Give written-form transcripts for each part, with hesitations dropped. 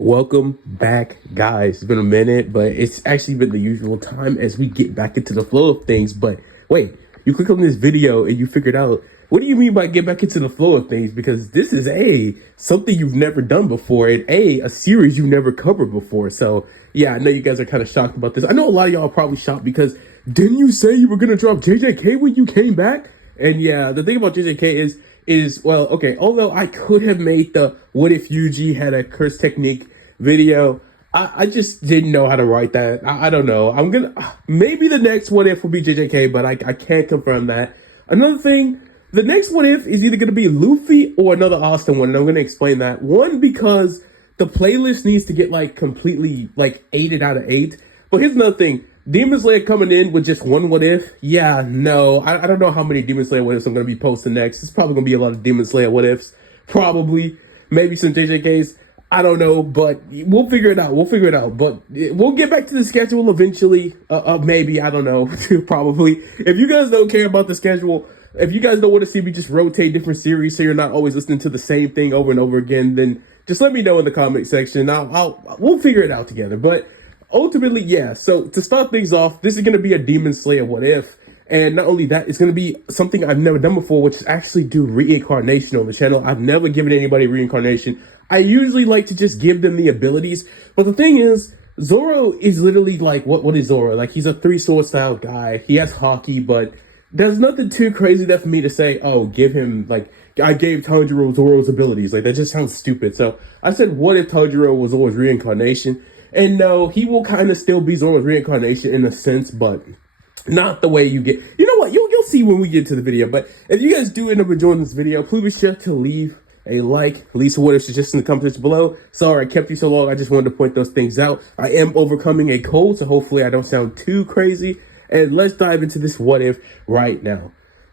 Welcome back, guys. It's been a minute, but it's actually been the usual time as we get back into the flow of things. But wait, you click on this video and you figured out, what do you mean by get back into the flow of things? Because this is something you've never done before, and a series you've never covered before. So yeah, I know you guys are kind of shocked about this. I know a lot of y'all are probably shocked because didn't you say you were gonna drop JJK when you came back? And yeah, the thing about JJK is well, okay, although I could have made the what if Yuji had a curse technique video, I just didn't know how to write that. I don't know. I'm gonna, maybe the next what if will be JJK, but I can't confirm that. Another thing, the next what if is either gonna be Luffy or another Austin one, and I'm gonna explain that. One, because the playlist needs to get like completely like 8 out of 8. But here's another thing. Demon Slayer coming in with just one what if? Yeah, no. I don't know how many Demon Slayer what ifs I'm going to be posting next. It's probably going to be a lot of Demon Slayer what ifs. Probably. Maybe some JJKs. I don't know, but we'll figure it out. But we'll get back to the schedule eventually. Maybe. I don't know. Probably. If you guys don't care about the schedule, if you guys don't want to see me just rotate different series so you're not always listening to the same thing over and over again, then just let me know in the comment section. We'll figure it out together. But ultimately, yeah, so to start things off, this is going to be a Demon Slayer what if, and not only that, it's going to be something I've never done before, which is actually do reincarnation on the channel. I've never given anybody reincarnation. I usually like to just give them the abilities, but the thing is, Zoro is literally like, what is Zoro? Like, he's a 3-sword style guy. He has hockey, but there's nothing too crazy there for me to say, oh, give him, like, I gave Tanjiro Zoro's abilities. Like, that just sounds stupid. So I said, what if Tanjiro was Zoro's reincarnation? And no, he will kind of still be Zoro's reincarnation in a sense, but not the way you get. You know what? You'll see when we get to the video. But if you guys do end up enjoying this video, please be sure to leave a like, leave some what if suggestions in the comments below. Sorry I kept you so long. I just wanted to point those things out. I am overcoming a cold, so hopefully I don't sound too crazy. And let's dive into this what if right now.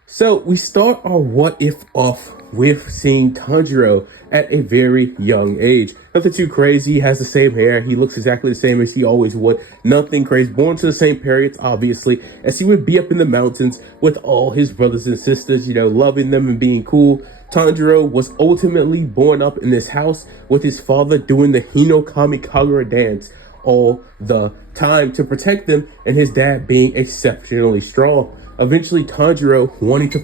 So we start our what if off with seeing Tanjiro at a very young age. Nothing too crazy. He has the same hair. He looks exactly the same as he always would. Nothing crazy. Born to the same parents, obviously, as he would be up in the mountains with all his brothers and sisters, you know, loving them and being cool. Tanjiro was ultimately born up in this house with his father doing the Hino Kamikagura dance all the time to protect them, and his dad being exceptionally strong. Eventually, Tanjiro, wanting to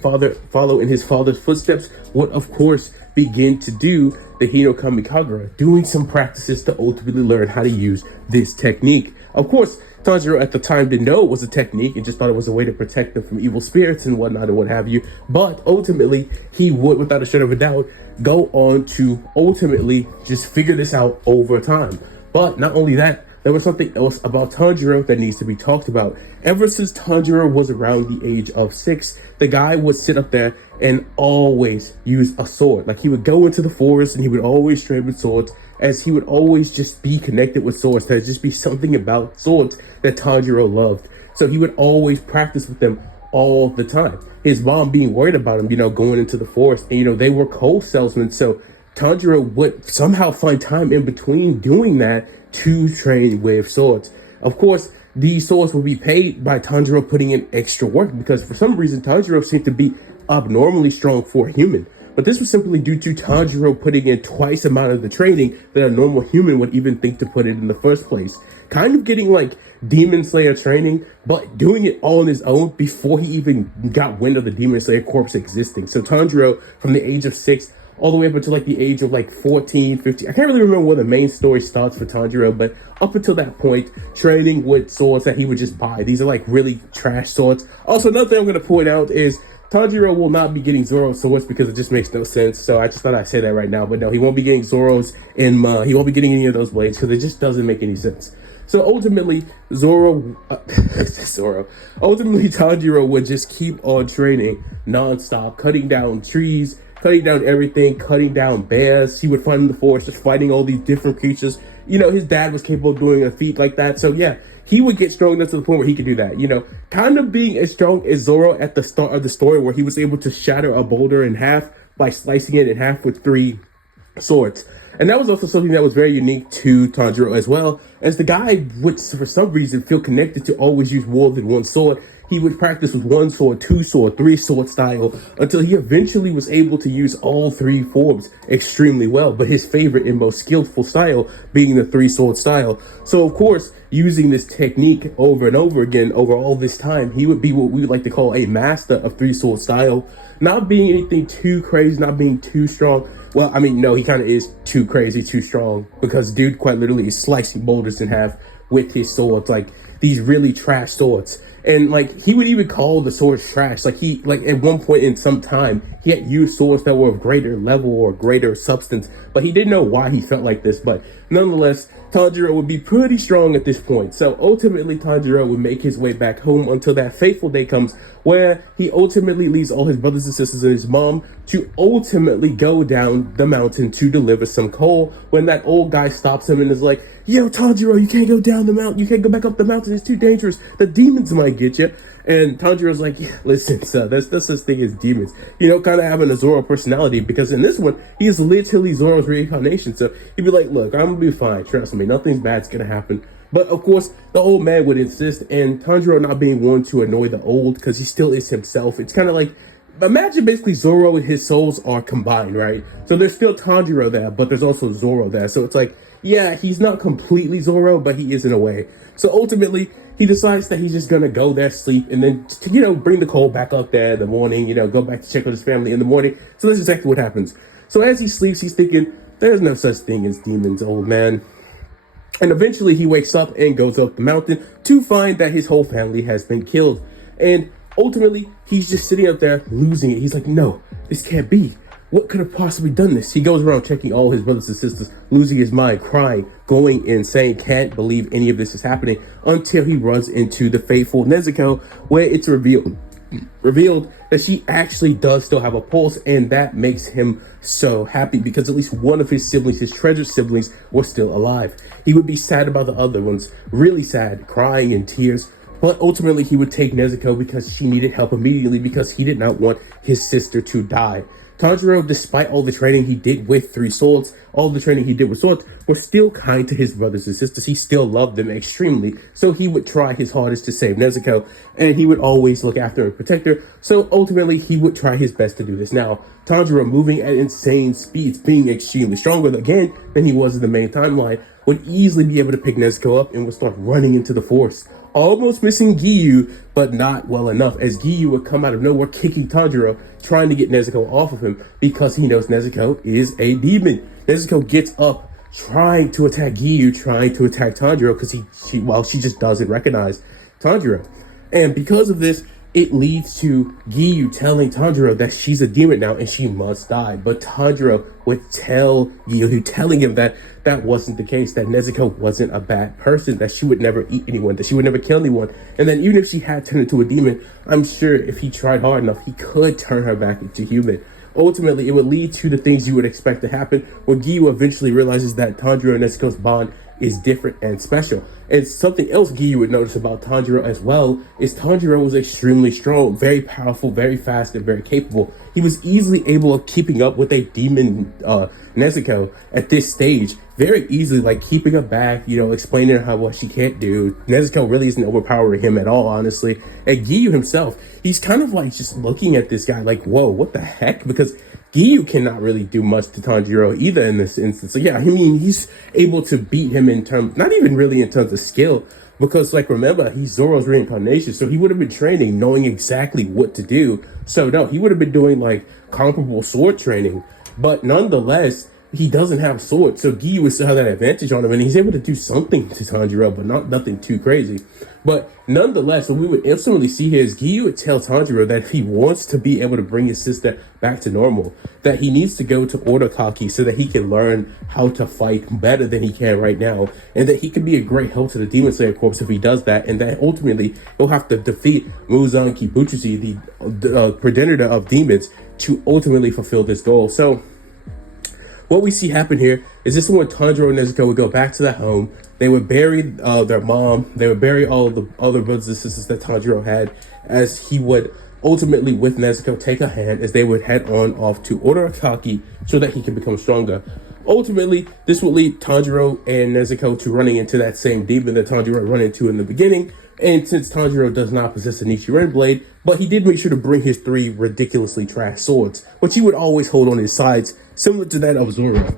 follow in his father's footsteps, would of course begin to do the Hino Kamikagura, doing some practices to ultimately learn how to use this technique. Of course, Tanjiro at the time didn't know it was a technique and just thought it was a way to protect them from evil spirits and whatnot and what have you. But ultimately, he would, without a shadow of a doubt, go on to ultimately just figure this out over time. But not only that, there was something else about Tanjiro that needs to be talked about. Ever since Tanjiro was around the age of 6, the guy would sit up there and always use a sword. Like, he would go into the forest and he would always train with swords, as he would always just be connected with swords. There'd just be something about swords that Tanjiro loved. So he would always practice with them all the time. His mom being worried about him, you know, going into the forest. And, you know, they were coal salesmen, so Tanjiro would somehow find time in between doing that to train with swords. Of course, these swords will be paid by Tanjiro putting in extra work, because for some reason Tanjiro seemed to be abnormally strong for a human. But this was simply due to Tanjiro putting in twice the amount of the training that a normal human would even think to put in the first place. Kind of getting like Demon Slayer training, but doing it all on his own before he even got wind of the Demon Slayer corpse existing. So Tanjiro, from the age of 6 all the way up until like the age of like 14, 15. I can't really remember where the main story starts for Tanjiro, but up until that point, training with swords that he would just buy. These are like really trash swords. Also, another thing I'm going to point out is Tanjiro will not be getting Zoro's swords because it just makes no sense. So I just thought I'd say that right now. But no, he won't be getting Zoro's Enma. He won't be getting any of those blades because it just doesn't make any sense. So ultimately, ultimately Tanjiro would just keep on training nonstop, cutting down trees, cutting down everything, cutting down bears. He would find in the forest, just fighting all these different creatures. You know, his dad was capable of doing a feat like that. So yeah, he would get strong enough to the point where he could do that. You know, kind of being as strong as Zoro at the start of the story, where he was able to shatter a boulder in half by slicing it in half with 3 swords. And that was also something that was very unique to Tanjiro as well, as the guy would, for some reason, feel connected to always use more than one sword. He would practice with one sword, two sword, three sword style until he eventually was able to use all three forms extremely well, but his favorite and most skillful style being the three sword style. So of course, using this technique over and over again over all this time, he would be what we would like to call a master of three sword style, not being anything too crazy, not being too strong. Well, I mean, no, he kind of is too crazy, too strong, because dude quite literally is slicing boulders in half with his swords, like these really trash swords. And like he would even call the swords trash. Like at one point in some time, he had used swords that were of greater level or greater substance, but he didn't know why he felt like this. But nonetheless, Tanjiro would be pretty strong at this point. So ultimately, Tanjiro would make his way back home until that fateful day comes where he ultimately leaves all his brothers and sisters and his mom to ultimately go down the mountain to deliver some coal, when that old guy stops him and is like, yo, Tanjiro, you can't go down the mountain. You can't go back up the mountain. It's too dangerous. The demons might get you. And Tanjiro's like, yeah, listen, sir, there's such thing as demons. You know, kind of having a Zoro personality, because in this one, he is literally Zoro's reincarnation. So he'd be like, look, I'm going to be fine. Trust me. Nothing bad's going to happen. But of course, the old man would insist, and Tanjiro not being one to annoy the old, because he still is himself. It's kind of like, imagine basically Zoro and his souls are combined, right? So there's still Tanjiro there, but there's also Zoro there. So it's like, yeah, he's not completely Zoro, but he is in a way. So ultimately, he decides that he's just going to go there, sleep, and then, you know, bring the coal back up there in the morning, you know, go back to check on his family in the morning. So that's exactly what happens. So as he sleeps, he's thinking, there's no such thing as demons, old man. And eventually he wakes up and goes up the mountain to find that his whole family has been killed. And ultimately, he's just sitting up there losing it. He's like, no, this can't be. What could have possibly done this? He goes around checking all his brothers and sisters, losing his mind, crying, going insane, can't believe any of this is happening, until he runs into the faithful Nezuko, where it's revealed that she actually does still have a pulse, and that makes him so happy, because at least one of his siblings, his treasured siblings, was still alive. He would be sad about the other ones, really sad, crying in tears, but ultimately he would take Nezuko because she needed help immediately, because he did not want his sister to die. Tanjiro, despite all the training he did with three swords, all the training he did with swords, was still kind to his brothers and sisters. He still loved them extremely. So he would try his hardest to save Nezuko, and he would always look after and protect her. So ultimately, he would try his best to do this. Now, Tanjiro, moving at insane speeds, being extremely stronger again than he was in the main timeline, would easily be able to pick Nezuko up and would start running into the forest, almost missing Giyu, but not well enough, as Giyu would come out of nowhere kicking Tanjiro, trying to get Nezuko off of him, because he knows Nezuko is a demon. Nezuko gets up, trying to attack Giyu, trying to attack Tanjiro, because she just doesn't recognize Tanjiro. And because of this, it leads to Giyu telling Tanjiro that she's a demon now and she must die. But Tanjiro would tell Giyu, telling him that that wasn't the case, that Nezuko wasn't a bad person, that she would never eat anyone, that she would never kill anyone. And then even if she had turned into a demon, I'm sure if he tried hard enough, he could turn her back into human. Ultimately, it would lead to the things you would expect to happen when Giyu eventually realizes that Tanjiro and Nezuko's bond is different and special. And something else Giyu would notice about Tanjiro as well is Tanjiro was extremely strong, very powerful, very fast, and very capable. He was easily able of keeping up with a demon Nezuko at this stage, very easily, like keeping her back, you know, explaining her what she can't do. Nezuko really isn't overpowering him at all, honestly. And Giyu himself, he's kind of like just looking at this guy like, whoa, what the heck? Because Giyu cannot really do much to Tanjiro either in this instance. So yeah, I mean, he's able to beat him in terms, not even really in terms of skill, because like, remember, he's Zoro's reincarnation, so he would have been training, knowing exactly what to do. So no, he would have been doing like comparable sword training, but nonetheless, he doesn't have swords, so Giyu would still have that advantage on him, and he's able to do something to Tanjiro, but nothing too crazy. But nonetheless, what we would instantly see here is Giyu would tell Tanjiro that he wants to be able to bring his sister back to normal, that he needs to go to Otakaki so that he can learn how to fight better than he can right now, and that he can be a great help to the Demon Slayer Corps if he does that, and that ultimately he'll have to defeat Muzan Kibuchi, the progenitor of demons, to ultimately fulfill this goal. So what we see happen here is this is when Tanjiro and Nezuko would go back to their home. They would bury their mom. They would bury all of the other brothers and sisters that Tanjiro had, as he would ultimately, with Nezuko, take a hand as they would head on off to Orakaki so that he can become stronger. Ultimately, this would lead Tanjiro and Nezuko to running into that same demon that Tanjiro ran into in the beginning, And since Tanjiro does not possess a Nichiren blade, but he did make sure to bring his 3 ridiculously trash swords, which he would always hold on his sides, similar to that of Zoro.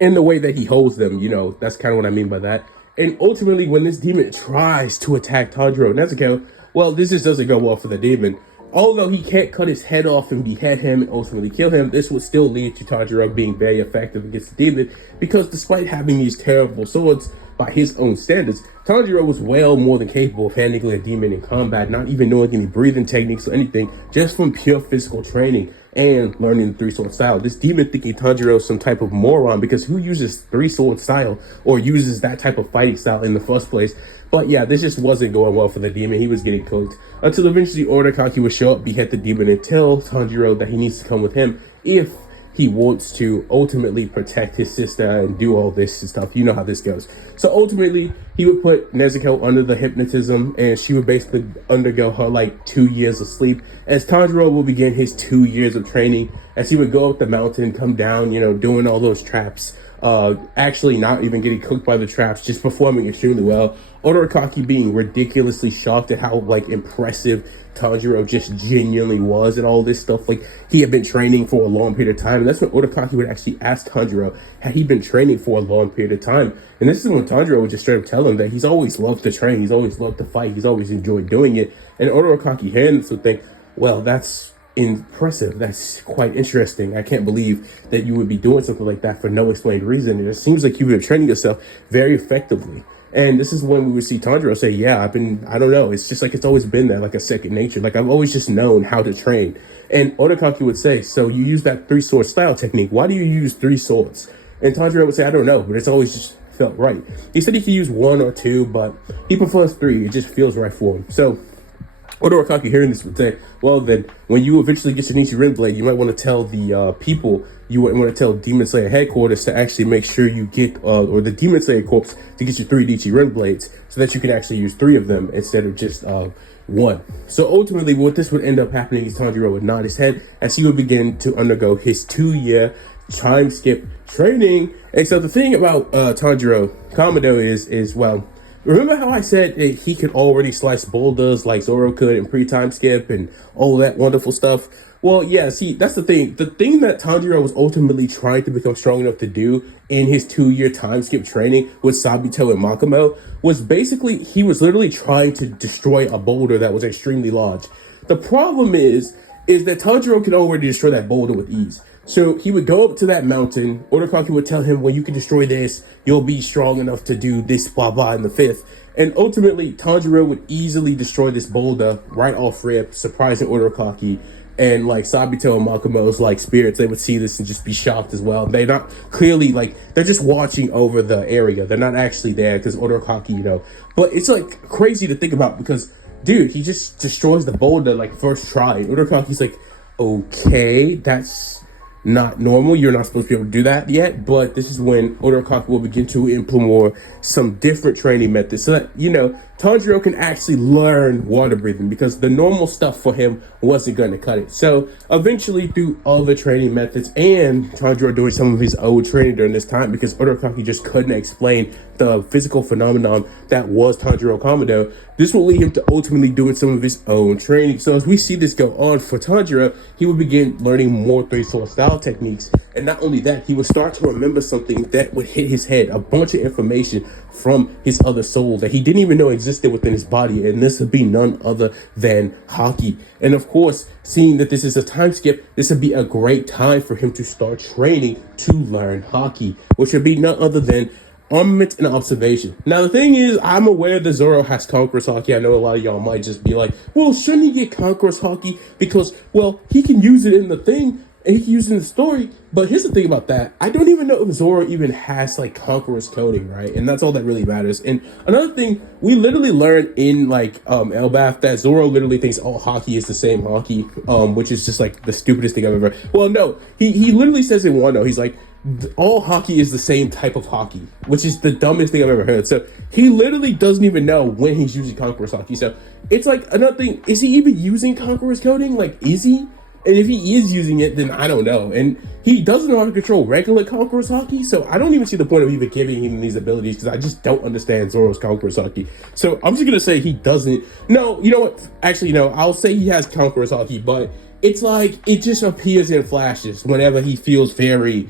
In the way that he holds them, that's kind of what I mean by that. And ultimately, when this demon tries to attack Tanjiro Nezuko, well, this just doesn't go well for the demon. Although he can't cut his head off and behead him and ultimately kill him, this would still lead to Tanjiro being very effective against the demon, because despite having these terrible swords by his own standards, Tanjiro was well more than capable of handling a demon in combat, not even knowing any breathing techniques or anything, just from pure physical training and learning the 3-sword style. This demon thinking Tanjiro is some type of moron, because who uses 3-sword style or uses that type of fighting style in the first place? But yeah, this just wasn't going well for the demon. He was getting cooked until eventually Orakaki would show up, behead the demon, and tell Tanjiro that he needs to come with him if he wants to ultimately protect his sister and do all this stuff. You know how this goes. So ultimately, he would put Nezuko under the hypnotism, and she would basically undergo her 2 years of sleep, as Tanjiro will begin his 2 years of training, as he would go up the mountain, come down, doing all those traps, actually not even getting cooked by the traps, just performing extremely well. Orakaki being ridiculously shocked at how impressive Tanjiro just genuinely was and all this stuff. He had been training for a long period of time, and that's when Orakaki would actually ask Tanjiro, had he been training for a long period of time? And this is when Tanjiro would just straight up tell him that he's always loved to train, he's always loved to fight, he's always enjoyed doing it. And Orakaki hearing this would think, well, that's impressive, that's quite interesting. I can't believe that you would be doing something like that for no explained reason. It seems like you've been training yourself very effectively. And this is when we would see Tanjiro say, yeah, I don't know, it's just it's always been there, a second nature. I've always just known how to train. And Orakaki would say, so you use that 3-sword style technique. Why do you use 3 swords? And Tanjiro would say, I don't know, but it's always just felt right. He said he could use 1 or 2, but he prefers 3. It just feels right for him. So Orakaki hearing this would say, well, then when you eventually get your Nichiren blade, you might want to tell the people, you want to tell Demon Slayer headquarters to actually make sure you get, or the Demon Slayer corps to get you 3 Nichiren blades, so that you can actually use 3 of them instead of just 1. So ultimately, what this would end up happening is Tanjiro would nod his head as he would begin to undergo his 2-year time skip training. And so the thing about Tanjiro Kamado is, well, remember how I said he could already slice boulders like Zoro could in pre-time skip and all that wonderful stuff? Well, yeah, see, that's the thing. The thing that Tanjiro was ultimately trying to become strong enough to do in his 2-year time skip training with Sabito and Makomo was basically, he was literally trying to destroy a boulder that was extremely large. The problem is that Tanjiro can already destroy that boulder with ease. So he would go up to that mountain. Orakaki would tell him, when you can destroy this, you'll be strong enough to do this, blah, blah, in the 5th. And ultimately, Tanjiro would easily destroy this boulder right off rip, surprising Orakaki. And Sabito and Makomo's spirits, they would see this and just be shocked as well. They're not clearly they're just watching over the area. They're not actually there because Orakaki, But it's crazy to think about, because dude, he just destroys the boulder first try. Urakaki's okay, that's not normal. You're not supposed to be able to do that yet. But this is when Orakaki will begin to implement some different training methods so that, Tanjiro can actually learn water breathing, because the normal stuff for him wasn't going to cut it. So eventually, through other training methods and Tanjiro doing some of his own training during this time, because Orakaki just couldn't explain the physical phenomenon that was Tanjiro Kamado, this will lead him to ultimately doing some of his own training. So as we see this go on for Tanjiro, he would begin learning more 3-sword style techniques. And not only that, he would start to remember something that would hit his head, a bunch of information from his other soul that he didn't even know existed within his body. And this would be none other than Haki. And of course, seeing that this is a time skip, this would be a great time for him to start training to learn Haki, which would be none other than armament and observation. Now, the thing is, I'm aware that Zoro has Conqueror's Haki. I know a lot of y'all might just be like, well, shouldn't he get Conqueror's Haki? Because, well, he can use it in the thing, and he can use it in the story. But here's the thing about that. I don't even know if Zoro even has, Conqueror's coding, right? And that's all that really matters. And another thing, we literally learned in, Elbaf that Zoro literally thinks all Haki is the same Haki, which is just, the stupidest thing I've ever... Well, no, he literally says in Wano, he's like, all Haki is the same type of Haki, which is the dumbest thing I've ever heard. So he literally doesn't even know when he's using Conqueror's Haki. So it's another thing, is he even using Conqueror's coding? Is he? And if he is using it, then I don't know. And he doesn't know how to control regular Conqueror's Haki, so I don't even see the point of even giving him these abilities because I just don't understand Zoro's Conqueror's Haki. So I'm just gonna say he doesn't. No, you know what? Actually, no, I'll say he has Conqueror's Haki, but it's like it just appears in flashes whenever he feels very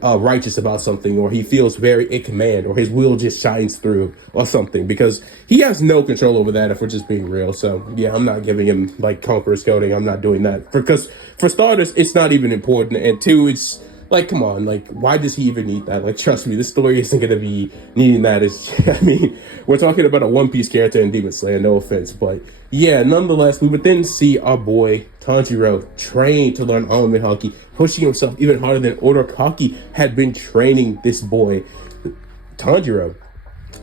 righteous about something, or he feels very in command, or his will just shines through or something, because he has no control over that if we're just being real. So yeah, I'm not giving him like Conqueror's coding. I'm not doing that because for starters it's not even important, and two, it's like, come on, like, why does he even need that? Like, trust me, this story isn't gonna be needing that. It's, I mean, we're talking about a One Piece character in Demon Slayer, no offense, but yeah, nonetheless, we would then see our boy Tanjiro train to learn Armament Haki, pushing himself even harder than Uraraki had been training this boy Tanjiro.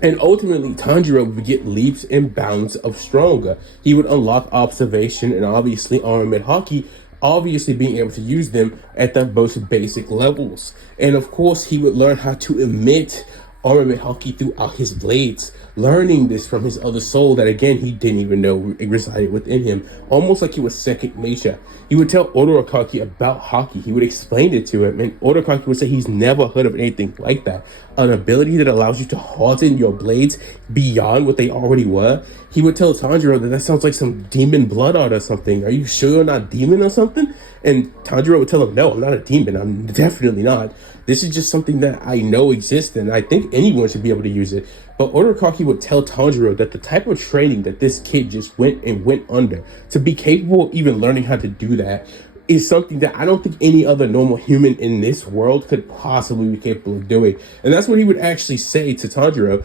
And ultimately, Tanjiro would get leaps and bounds of stronger. He would unlock observation and obviously armament haki, obviously being able to use them at the most basic levels. And of course, he would learn how to emit armament haki throughout his blades, learning this from his other soul that again he didn't even know resided within him, almost like it was second nature. He would tell Uraraki about haki. He would explain it to him, and Uraraki would say he's never heard of anything like that. An ability that allows you to harden your blades beyond what they already were. He would tell Tanjiro that sounds like some demon blood art or something. Are you sure you're not demon or something? And Tanjiro would tell him, no, I'm not a demon. I'm definitely not. This is just something that I know exists, and I think anyone should be able to use it. But Uraraki would tell Tanjiro that the type of training that this kid just went under, to be capable of even learning how to do that, is something that I don't think any other normal human in this world could possibly be capable of doing. And that's what he would actually say to Tanjiro.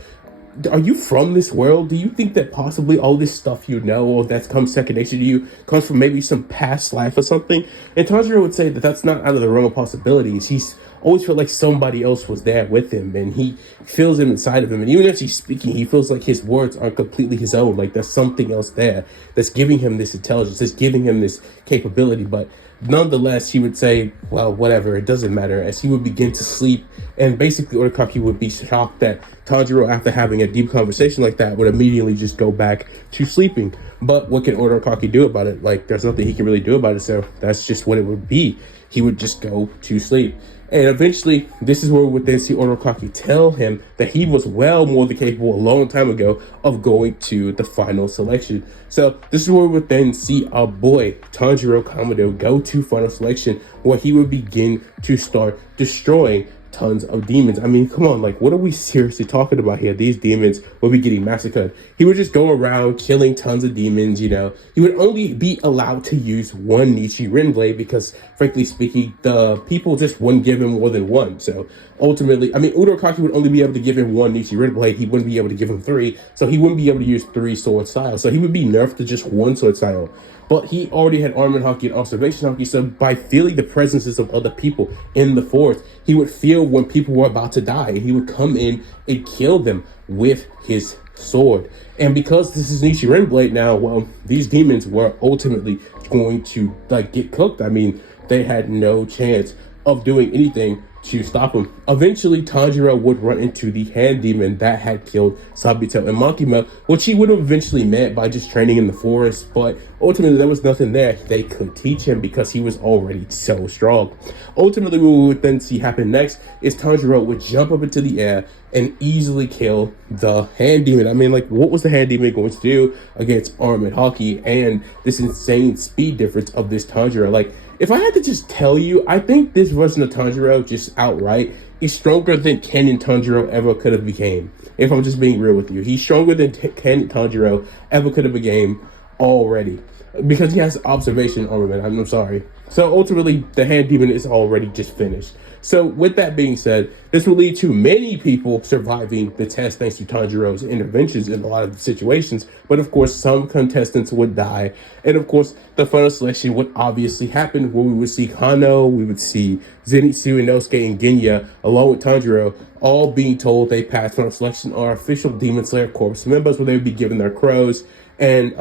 Are you from this world? Do you think that possibly all this stuff you know, or that's come second nature to you, comes from maybe some past life or something? And Tanjiro would say that that's not out of the realm of possibilities. He's always felt like somebody else was there with him, and he feels it inside of him. And even as he's speaking, he feels like his words aren't completely his own. Like there's something else there that's giving him this intelligence, that's giving him this capability. But nonetheless, he would say, well, whatever, it doesn't matter, as he would begin to sleep. And basically, Uraraki would be shocked that Tanjiro, after having a deep conversation like that, would immediately just go back to sleeping. But what can Uraraki do about it? Like, there's nothing he can really do about it, so that's just what it would be. He would just go to sleep. And eventually, this is where we would then see Uraraki tell him that he was well more than capable a long time ago of going to the final selection. So this is where we would then see our boy Tanjiro Kamado go to final selection, where he would begin to start destroying tons of demons. I mean, come on, like, what are we seriously talking about here? These demons will be getting massacred. He would just go around killing tons of demons, you know. He would only be allowed to use one Nichiren blade because, frankly speaking, the people just wouldn't give him more than one. So ultimately, I mean, Uraraki would only be able to give him one Nichiren blade. He wouldn't be able to give him three, so he wouldn't be able to use three sword styles. So he would be nerfed to just one sword style. But he already had armament haki and observation haki, so by feeling the presences of other people in the forest, he would feel when people were about to die, and he would come in and kill them with his sword. And because this is Nichiren blade now, well, these demons were ultimately going to like get cooked. I mean, they had no chance of doing anything to stop him. Eventually, Tanjiro would run into the hand demon that had killed Sabito and Makima, which he would have eventually met by just training in the forest, but ultimately there was nothing there they could teach him because he was already so strong. Ultimately, what we would then see happen next is Tanjiro would jump up into the air and easily kill the hand demon. I mean, like, what was the hand demon going to do against armament haki and this insane speed difference of this Tanjiro? Like, if I had to just tell you, I think this version of Tanjiro just outright is stronger than Ken and Tanjiro ever could have became. If I'm just being real with you, he's stronger than Ken and Tanjiro ever could have became already, because he has observation armament. I'm sorry. So ultimately, the hand demon is already just finished. So with that being said, this will lead to many people surviving the test thanks to Tanjiro's interventions in a lot of the situations. But of course, some contestants would die. And of course, the final selection would obviously happen, where we would see Kano, we would see Zenitsu, Inosuke, and Genya, along with Tanjiro, all being told they passed final selection, are official Demon Slayer Corps members, where they would be given their crows. And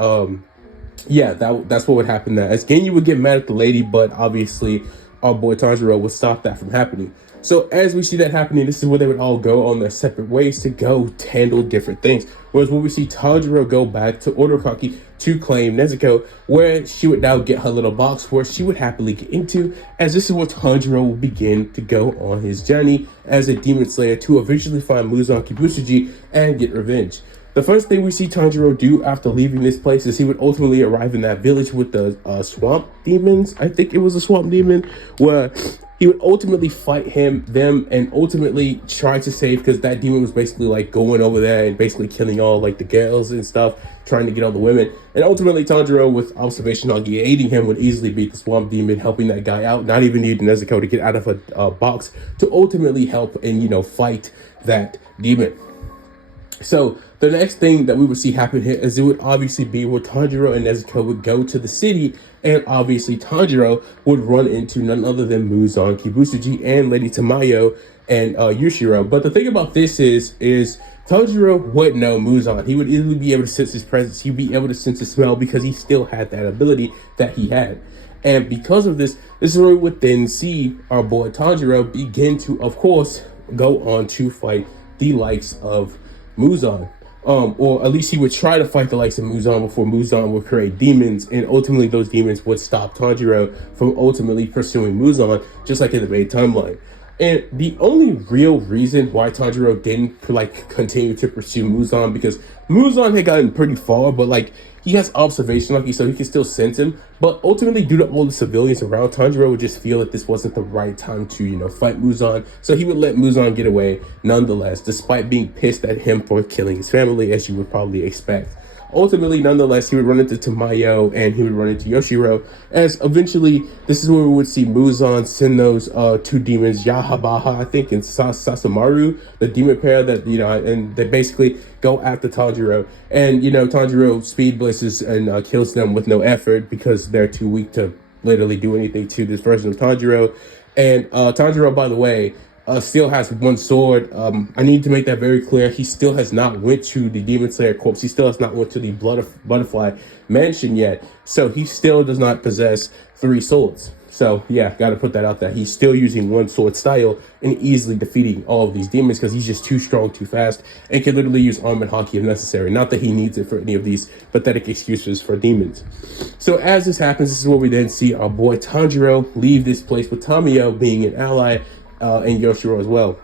yeah, that's what would happen there. As Genya would get mad at the lady, but obviously our boy Tanjiro would stop that from happening. So as we see that happening, this is where they would all go on their separate ways to go handle different things. Whereas when we see Tanjiro go back to Orokaki to claim Nezuko, where she would now get her little box where she would happily get into, as this is where Tanjiro will begin to go on his journey as a demon slayer to eventually find Muzan Kibusuji and get revenge. The first thing we see Tanjiro do after leaving this place is he would ultimately arrive in that village with the swamp demons. I think it was a swamp demon, where he would ultimately fight them, and ultimately try to save, because that demon was basically like going over there and basically killing all like the girls and stuff, trying to get all the women. And ultimately Tanjiro, with observation Nagi aiding him, would easily beat the swamp demon, helping that guy out, not even needing Nezuko to get out of a box to ultimately help and, you know, fight that demon. So the next thing that we would see happen here is it would obviously be where Tanjiro and Nezuko would go to the city, and obviously Tanjiro would run into none other than Muzan Kibusuji and Lady Tamayo and Yushiro. But the thing about this is Tanjiro would know Muzan. He would easily be able to sense his presence. He'd be able to sense his smell because he still had that ability that he had. And because of this is where we would then see our boy Tanjiro begin to, of course, go on to fight the likes of Muzan, or at least he would try to fight the likes of Muzan before Muzan would create demons, and ultimately those demons would stop Tanjiro from ultimately pursuing Muzan, just like in the main timeline. And the only real reason why Tanjiro didn't like continue to pursue Muzan, because Muzan had gotten pretty far, but like he has observation lucky, so he can still sense him. But ultimately, due to all the civilians around, Tanjiro would just feel that this wasn't the right time to, you know, fight Muzan. So he would let Muzan get away nonetheless, despite being pissed at him for killing his family, as you would probably expect. Ultimately, nonetheless, he would run into Tamayo and he would run into Yoshiro, as eventually this is where we would see Muzan send those two demons, Yahabaha, I think, and Sasamaru, the demon pair that, you know, and they basically go after Tanjiro. And, you know, Tanjiro speed blitzes and kills them with no effort because they're too weak to literally do anything to this version of Tanjiro. And Tanjiro, by the way, still has one sword. I need to make that very clear. He still has not went to the Demon Slayer corpse. He still has not went to the Butterfly Mansion yet. So he still does not possess 3 swords. So yeah, got to put that out there. He's still using one sword style and easily defeating all of these demons because he's just too strong, too fast, and can literally use arm and hockey if necessary. Not that he needs it for any of these pathetic excuses for demons. So as this happens, this is where we then see our boy Tanjiro leave this place with Tamayo being an ally, and Yoshiro as well.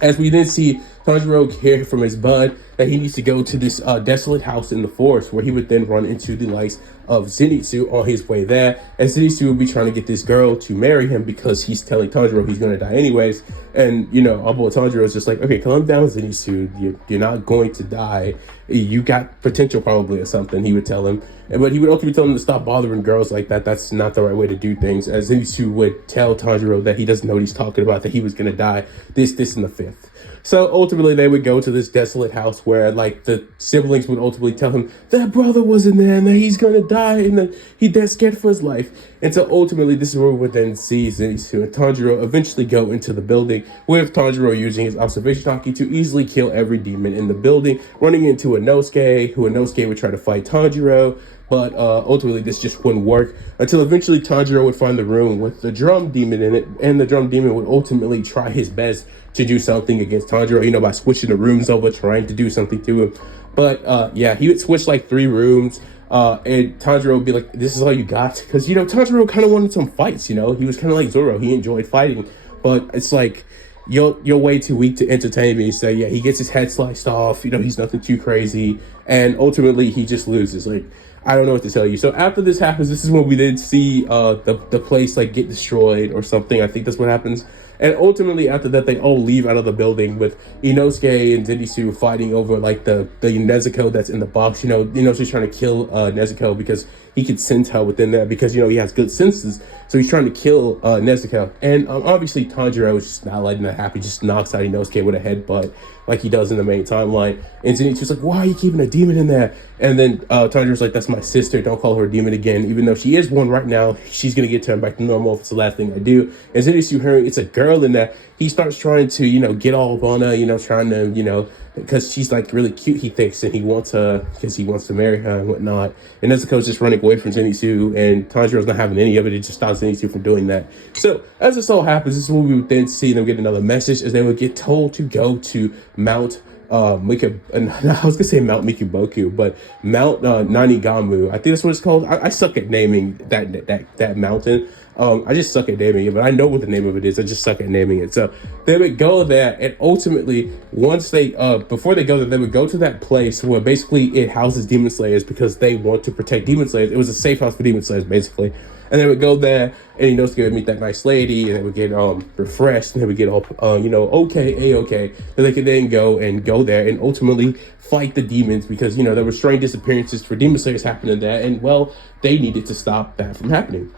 As we then see Tanjiro hear from his bud that he needs to go to this desolate house in the forest, where he would then run into the likes of Zenitsu on his way there. And Zenitsu would be trying to get this girl to marry him because he's telling Tanjiro he's going to die anyways. And, you know, our boy Tanjiro is just like, okay, calm down, Zenitsu. You're not going to die. You got potential probably or something, he would tell him. But he would ultimately tell him to stop bothering girls like that. That's not the right way to do things. As Zenitsu would tell Tanjiro that he doesn't know what he's talking about, that he was going to die this, and the 5th. So ultimately they would go to this desolate house where like the siblings would ultimately tell him that brother was in there and that he's going to die and that they're scared for his life. And so ultimately this is where we would then see Zenitsu and Tanjiro eventually go into the building, with Tanjiro using his observation hockey to easily kill every demon in the building, running into Inosuke, who Inosuke would try to fight Tanjiro. But ultimately, this just wouldn't work until eventually Tanjiro would find the room with the drum demon in it, and the drum demon would ultimately try his best to do something against Tanjiro, you know, by switching the rooms over, trying to do something to him. But yeah, he would switch like 3 rooms, and Tanjiro would be like, this is all you got? Because, you know, Tanjiro kind of wanted some fights, you know? He was kind of like Zoro. He enjoyed fighting. But it's like, you're way too weak to entertain me. So yeah, he gets his head sliced off. You know, he's nothing too crazy. And ultimately, he just loses. Like, I don't know what to tell you. So after this happens, this is when we then see the place like get destroyed or something. I think that's what happens. And ultimately after that, they all leave out of the building with Inosuke and Zenitsu fighting over like the Nezuko that's in the box. You know, Inosuke's trying to kill Nezuko because he could sense her within there, because, you know, he has good senses. So he's trying to kill Nezuko. And obviously Tanjiro is just not letting that happen. He just knocks out Inosuke with a headbutt like he does in the main timeline. And Zenitsu's like, why are you keeping a demon in there? And then Tanjiro's like, that's my sister. Don't call her a demon again. Even though she is one right now, she's going to get turned back to normal if it's the last thing I do. And Zenitsu hearing it's a girl in there, he starts trying to, you know, get all up on her, you know, trying to, you know, because she's like really cute, he thinks, and he wants her because he wants to marry her and whatnot. And Nezuko's just running away from Zenitsu, and Tanjiro's not having any of it. It just stops Zenitsu from doing that. So as this all happens, this is when we would then see them get another message, as they would get told to go to Mount and I was gonna say Mount Mikiboku, but Mount Nanigamu. I think that's what it's called. I suck at naming that mountain. I just suck at naming it, but I know what the name of it is. I just suck at naming it. So they would go there, and ultimately, once they before they go there, they would go to that place where basically it houses demon slayers because they want to protect demon slayers. It was a safe house for demon slayers, basically. And they would go there, and Inosuke would meet that nice lady, and they would get refreshed, and they would get all okay, a-okay. So they could then go there and ultimately fight the demons, because there were strange disappearances for demon slayers happening there, and well, they needed to stop that from happening.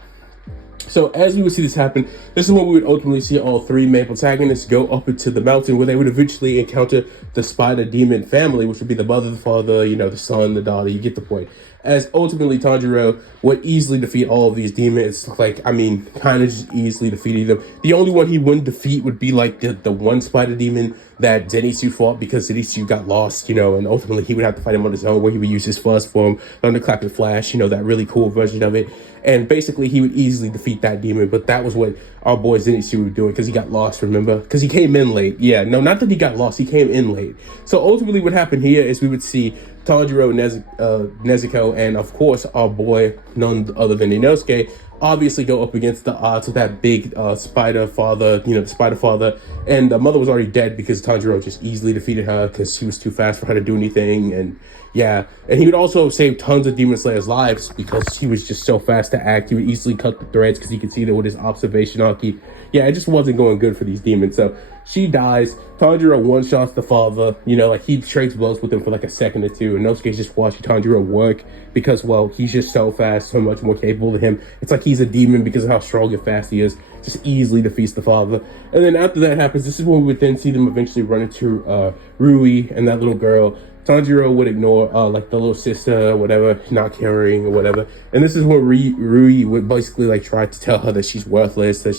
So as we would see this happen, this is when we would ultimately see all three main protagonists go up into the mountain, where they would eventually encounter the spider demon family, which would be the mother, the father, the son, the daughter. You get the point. As ultimately Tanjiro would easily defeat all of these demons, kind of just easily defeating them. The only one he wouldn't defeat would be like the one spider demon that Zenitsu fought, because Zenitsu got lost, and ultimately he would have to fight him on his own, where he would use his fuzz form, Thunderclap and Flash, that really cool version of it. And basically he would easily defeat that demon, but that was what our boy Zenitsu was doing, because he got lost, remember? Because he came in late. Yeah, no, not that he got lost, he came in late. So ultimately what happened here is we would see Tanjiro, Nezuko, and of course our boy, none other than Inosuke, obviously go up against the odds of that big spider father, the spider father. And the mother was already dead because Tanjiro just easily defeated her because she was too fast for her to do anything. And yeah, and he would also save tons of demon slayers' lives because he was just so fast to act. He would easily cut the threads because he could see that with his observation haki. Yeah, it just wasn't going good for these demons. So she dies. Tanjiro one-shots the father. He trades blows with him for like a second or two. And Inosuke's just watching Tanjiro work because, well, he's just so fast, so much more capable than him. It's like he's a demon because of how strong and fast he is. Just easily defeats the father. And then after that happens, this is when we would then see them eventually run into Rui and that little girl. Tanjiro would ignore like the little sister or whatever, not caring or whatever. And this is when Rui would basically like try to tell her that she's worthless, that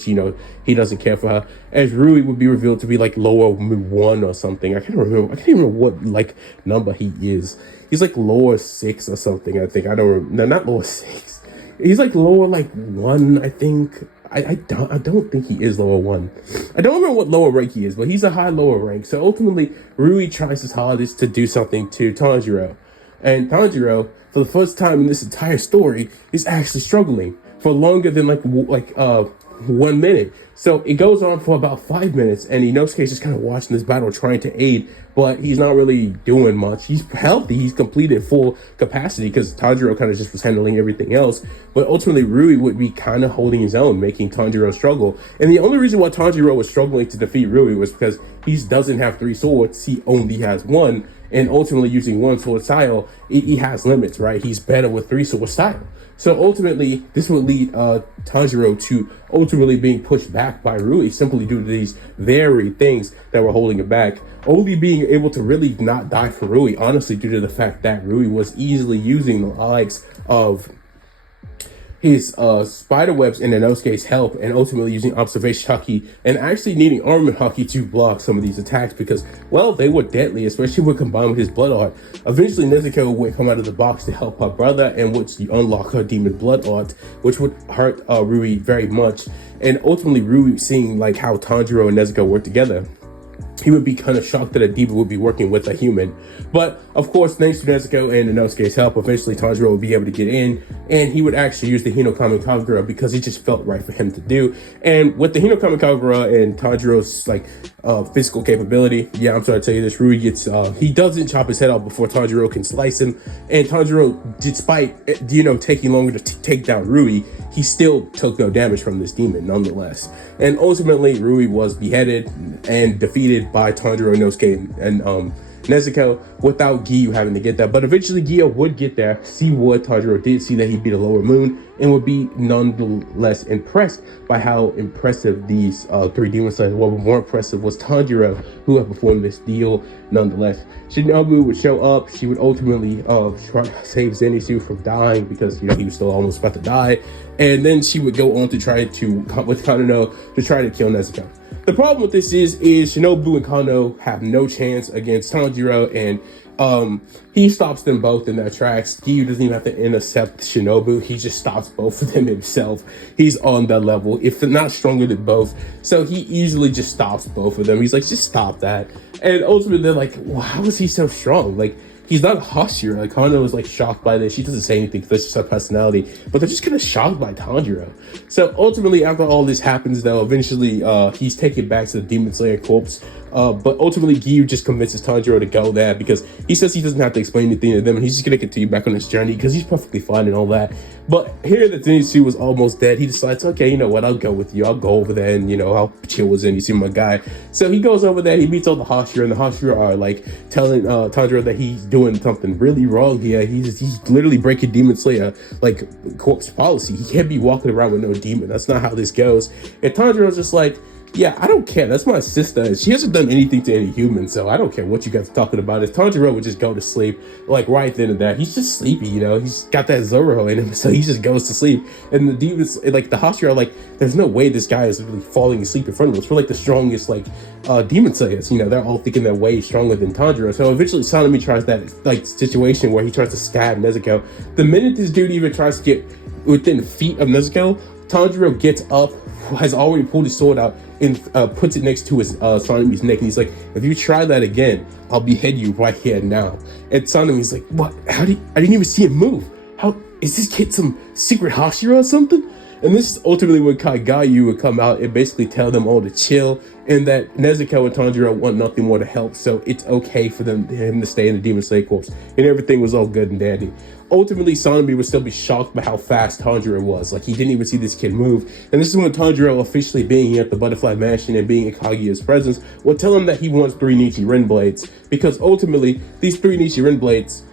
he doesn't care for her. As Rui would be revealed to be like lower 1 or something. I can't even remember what like number he is. He's like lower 6 or something, I think. No, not lower 6. He's like lower like 1, I think. I don't think he is lower 1. I don't remember what lower rank he is, but he's a high lower rank. So ultimately, Rui tries his hardest to do something to Tanjiro. And Tanjiro, for the first time in this entire story, is actually struggling for longer than like 1 minute. So it goes on for about 5 minutes, and Inosuke's just kind of watching this battle, trying to aid, but he's not really doing much. He's healthy, he's completed full capacity because Tanjiro kind of just was handling everything else. But ultimately, Rui would be kind of holding his own, making Tanjiro struggle. And the only reason why Tanjiro was struggling to defeat Rui was because he doesn't have 3 swords, he only has 1. And ultimately, using 1 sword style, he has limits, right? He's better with 3 sword style. So ultimately, this would lead Tanjiro to ultimately being pushed back by Rui, simply due to these very things that were holding him back. Only being able to really not die for Rui, honestly, due to the fact that Rui was easily using the likes of his spider webs and Inosuke's help, and ultimately using observation haki and actually needing armament haki to block some of these attacks because, well, they were deadly, especially when combined with his blood art. Eventually, Nezuko would come out of the box to help her brother, and would unlock her demon blood art, which would hurt Rui very much. And ultimately, Rui, seeing like how Tanjiro and Nezuko work together, he would be kind of shocked that a demon would be working with a human. But of course, thanks to Nezuko and Inosuke's help, eventually Tanjiro would be able to get in, and he would actually use the Hinokami Kagura because it just felt right for him to do. And with the Hinokami Kagura and Tanjiro's like physical capability, yeah, I'm sorry to tell you this, Rui gets he doesn't chop his head off before Tanjiro can slice him. And Tanjiro, despite taking longer to take down Rui, he still took no damage from this demon nonetheless. And ultimately, Rui was beheaded and defeated by Tanjiro, Inosuke, and Nezuko, without Giyu having to get that. But eventually Giyu would get there, see what Tanjiro did, see that he beat a lower moon, and would be nonetheless impressed by how impressive these 3 demon slayers were. What was more impressive was Tanjiro, who had performed this deal nonetheless. Shinobu would show up. She would ultimately try to save Zenitsu from dying because he was still almost about to die. And then she would go on to try to, with Kanano, to try to kill Nezuko. the problem with this is Shinobu and Kano have no chance against Tanjiro, and he stops them both in their tracks. Giyu doesn't even have to intercept Shinobu. He just stops both of them himself. He's on that level, if not stronger than both. So he easily just stops both of them. He's like, just stop that. And ultimately, they're like, well, how is he so strong? Like, he's not a Hashira. Like, Kano is like shocked by this. She doesn't say anything because that's just her personality, but they're just kind of shocked by Tanjiro. So ultimately, after all this happens, though, eventually he's taken back to the Demon Slayer corpse. But ultimately, Giyu just convinces Tanjiro to go there because he says he doesn't have to explain anything to them, and he's just gonna continue back on his journey because he's perfectly fine and all that. But hearing that Zenitsu was almost dead, he decides, okay, you know what, I'll go with you. I'll go over there and, I'll chill with Zen. You see my guy. So he goes over there, he meets all the Hashira, and the Hashira are like telling Tanjiro that he's doing something really wrong here. He's literally breaking Demon Slayer, like, corpse policy. He can't be walking around with no demon. That's not how this goes. And Tanjiro's just like, yeah, I don't care. That's my sister. She hasn't done anything to any human, so I don't care what you guys are talking about. If Tanjiro would just go to sleep, like right then and there. He's just sleepy, He's got that Zoro in him, so he just goes to sleep. And the demons, like the Hashira, are like, there's no way this guy is really falling asleep in front of us. We're like the strongest, like, demon slayers. They're all thinking they're way stronger than Tanjiro. So eventually, Sanemi tries that like situation where he tries to stab Nezuko. The minute this dude even tries to get within feet of Nezuko, Tanjiro gets up, has already pulled his sword out, and puts it next to his Sanemi's neck, and he's like, if you try that again, I'll behead you right here now. And Sanemi's like, what? I didn't even see him move. How is this kid some secret Hashira or something? And this is ultimately when Kaigayu would come out and basically tell them all to chill, and that Nezuko and Tanjiro want nothing more to help, so it's okay for him to stay in the Demon Slayer Corps, and everything was all good and dandy. Ultimately, Sanemi would still be shocked by how fast Tanjiro was. Like, he didn't even see this kid move. And this is when Tanjiro, officially being here at the Butterfly Mansion and being in Kaguya's presence, would tell him that he wants 3 Nichiren blades, because ultimately, these 3 Nichiren blades,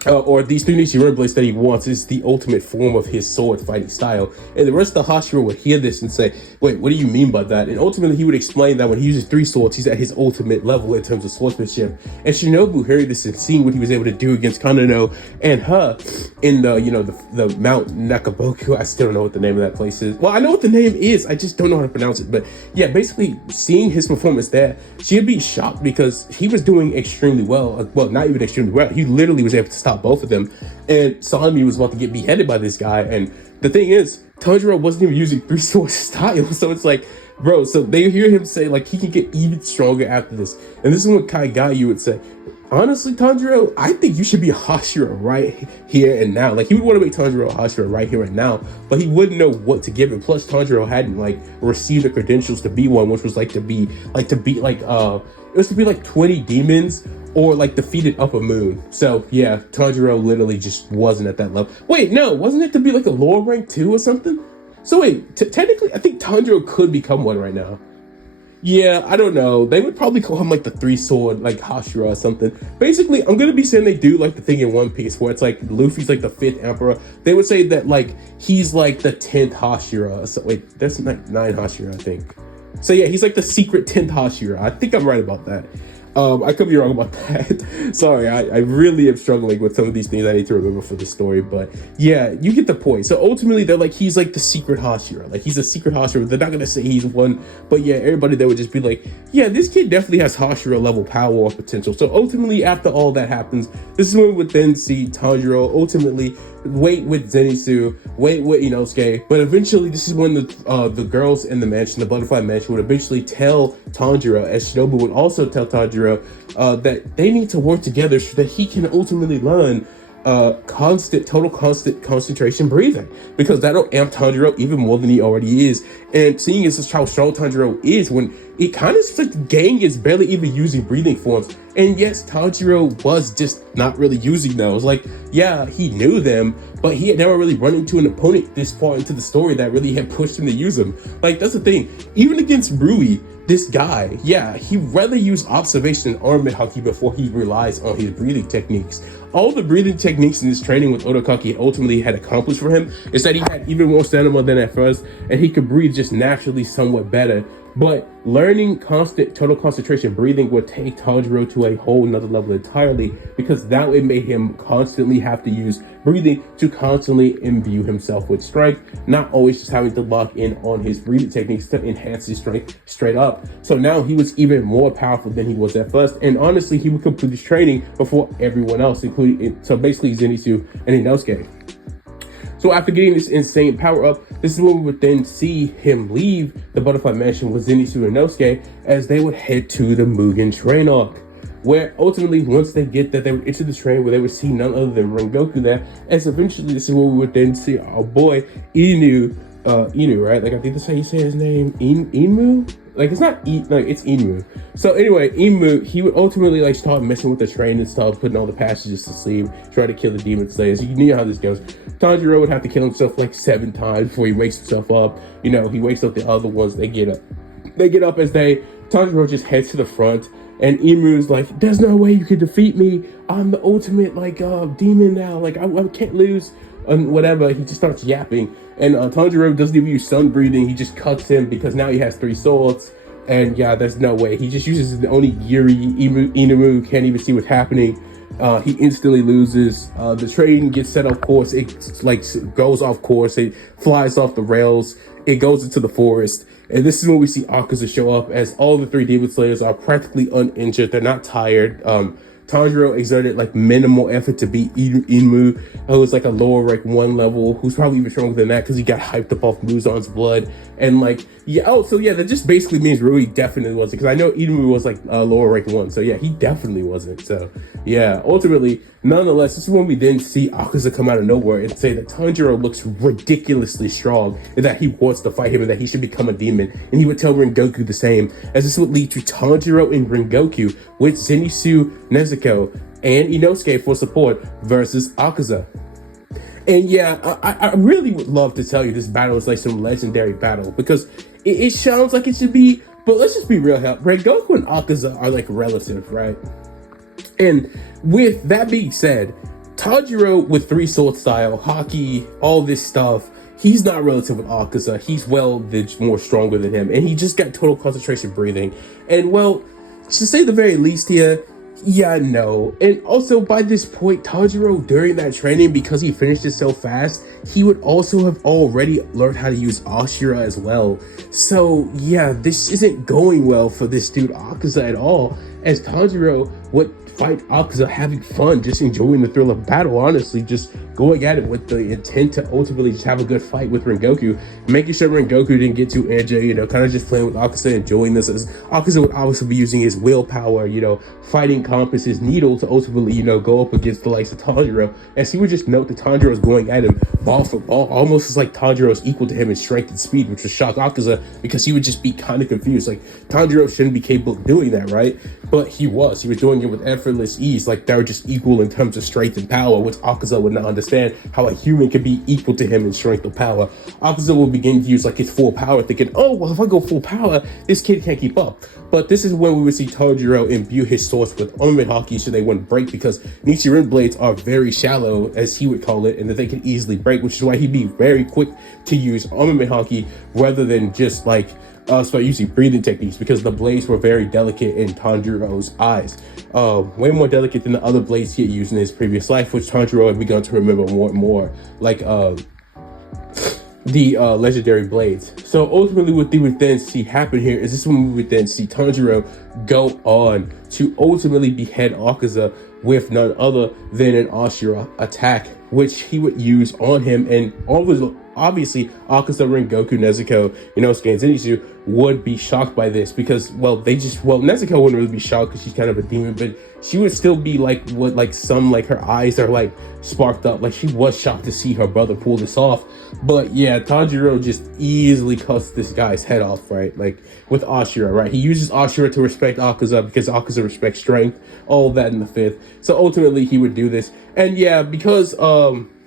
these 3 Nichiren blades that he wants, is the ultimate form of his sword fighting style. And the rest of the Hashira would hear this and say, wait, what do you mean by that? And ultimately he would explain that when he uses 3 swords, he's at his ultimate level in terms of swordsmanship. And Shinobu heard this and seeing what he was able to do against Kanano and her in the Mount Nakaboku. I still don't know what the name of that place is. Well, I know what the name is, I just don't know how to pronounce it. But yeah, basically seeing his performance there, she'd be shocked because he was doing extremely well. Well, not even extremely well. He literally was able to stop both of them, and Sanemi was about to get beheaded by this guy. And the thing is, Tanjiro wasn't even using 3 sword style, so it's like, bro, so they hear him say like he can get even stronger after this. And this is when Kaigayu would say, honestly, Tanjiro, I think you should be a Hashira right here and now. Like, he would want to make Tanjiro a Hashira right here and now, but he wouldn't know what to give him. Plus, Tanjiro hadn't like received the credentials to be one, which was like to be like it was to be like 20 demons or like defeated Upper Moon. So yeah, Tanjiro literally just wasn't at that level. Wait, no, wasn't it to be like a lower rank 2 or something? So wait, technically, I think Tanjiro could become one right now. Yeah, I don't know. They would probably call him like the 3 sword, like Hashira or something. Basically, I'm gonna be saying they do like the thing in One Piece where it's like Luffy's like the 5th emperor. They would say that like he's like the 10th Hashira. So wait, that's like 9 Hashira, I think. So yeah, he's like the secret 10th Hashira. I think I'm right about that. I could be wrong about that. Sorry, I really am struggling with some of these things I need to remember for the story. But yeah, you get the point. So ultimately, they're like, he's like the secret Hashira. Like, he's a secret Hashira. They're not going to say he's one. But yeah, everybody there would just be like, yeah, this kid definitely has Hashira level power or potential. So ultimately, after all that happens, this is when we would then see Tanjiro ultimately wait with Zenitsu, wait with Inosuke, but eventually this is when the girls in the mansion, the Butterfly Mansion, would eventually tell Tanjiro, as Shinobu would also tell Tanjiro, that they need to work together so that he can ultimately learn total concentration breathing, because that'll amp Tanjiro even more than he already is. And seeing as how strong Tanjiro is, when it kind of seems like the gang is barely even using breathing forms, and yes, Tanjiro was just not really using those. Like, yeah, he knew them, but he had never really run into an opponent this far into the story that really had pushed him to use them. Like, that's the thing, even against Rui, this guy, yeah, he'd rather use observation and armament haki before he relies on his breathing techniques. All the breathing techniques in his training with Otokaki ultimately had accomplished for him is that he had even more stamina than at first, and he could breathe just naturally somewhat better But learning constant total concentration breathing would take Tanjiro to a whole nother level entirely, because now it made him constantly have to use breathing to constantly imbue himself with strength, not always just having to lock in on his breathing techniques to enhance his strength straight up. So now he was even more powerful than he was at first, and honestly, he would complete his training before everyone else, including so basically Zenitsu and Inosuke. So after getting this insane power up, this is when we would then see him leave the Butterfly Mansion with Zenitsu and Inosuke as they would head to the Mugen Train Arc, where ultimately once they get that, they would enter the train where they would see none other than Rengoku there, as eventually this is where we would then see our boy Inu, right? Like I think that's how you say his name, Inu? Like it's not it's Inu. So anyway, Inu, he would ultimately like start messing with the train and start putting all the passengers to sleep, try to kill the demon slayers. You know how this goes. Tanjiro would have to kill himself like 7 times before he wakes himself up. You know, he wakes up the other ones, they get up. They get up as Tanjiro just heads to the front, and Imu's like, there's no way you can defeat me. I'm the ultimate demon now. Like I can't lose. And whatever, he just starts yapping, and Tanjiro doesn't even use sun breathing. He just cuts him because now he has 3 swords, and yeah, there's no way. He just uses the only Yuri. Inumu can't even see what's happening. He instantly loses. The train gets set off course. It like goes off course. It flies off the rails. It goes into the forest. And this is when we see Akaza show up, as all the 3 Demon Slayers are practically uninjured. They're not tired. Tanjiro exerted like minimal effort to beat Inmu, who was like a lower rank 1 level, who's probably even stronger than that because he got hyped up off Muzan's blood. And like, yeah, that just basically means Rui definitely wasn't, because I know Inmu was like lower rank 1, so yeah, he definitely wasn't. So yeah, ultimately, nonetheless, this is when we then see Akaza come out of nowhere and say that Tanjiro looks ridiculously strong and that he wants to fight him and that he should become a demon. And he would tell Rengoku the same, as this would lead to Tanjiro and Rengoku with Zenitsu, Nezuko, and Inosuke for support versus Akaza. And yeah, I really would love to tell you this battle is like some legendary battle, because it sounds like it should be, but let's just be real here. Rengoku and Akaza are like relative, right? And with that being said, Tanjiro with 3 sword style, Haki, all this stuff, he's not relative with Akaza. He's more stronger than him, and he just got total concentration breathing. And well, to say the very least here, yeah, no. And also by this point, Tanjiro during that training, because he finished it so fast, he would also have already learned how to use Ashura as well. So yeah, this isn't going well for this dude Akaza at all, as Tanjiro would fight Akaza having fun, just enjoying the thrill of battle, honestly, just going at it with the intent to ultimately just have a good fight with Rengoku, making sure Rengoku didn't get too edgy, you know, kind of just playing with Akaza, enjoying this, as Akaza would obviously be using his willpower, you know, fighting compass, his needle, to ultimately, you know, go up against the likes of Tanjiro, as he would just note that Tanjiro was going at him ball for ball, almost as like Tanjiro is equal to him in strength and speed, which would shock Akaza, because he would just be kind of confused, like, Tanjiro shouldn't be capable of doing that, right? But he was doing it with effortless ease, like they were just equal in terms of strength and power, which Akaza would not understand how a human could be equal to him in strength or power. Akaza will begin to use like his full power, thinking, oh, well, if I go full power, this kid can't keep up. But this is when we would see Tanjiro imbue his swords with armament haki so they wouldn't break, because Nichiren blades are very shallow, as he would call it, and that they can easily break, which is why he'd be very quick to use armament haki rather than just like start using breathing techniques, because the blades were very delicate in Tanjiro's eyes. Way more delicate than the other blades he had used in his previous life, which Tanjiro had begun to remember more and more, like the legendary blades. So ultimately what we would then see happen here is this when we would then see Tanjiro go on to ultimately behead Akaza with none other than an Ashura attack, which he would use on him. And obviously Akaza, Rengoku, Nezuko, Inosuke, and Zenitsu would be shocked by this, because Nezuko wouldn't really be shocked because she's kind of a demon, but she would still be like, her eyes are like sparked up, like she was shocked to see her brother pull this off. But yeah, Tanjiro just easily cuts this guy's head off, right? Like with Ashura, right? He uses Ashura to respect Akaza because Akaza respects strength, all that in the 5th. So ultimately he would do this. And yeah, because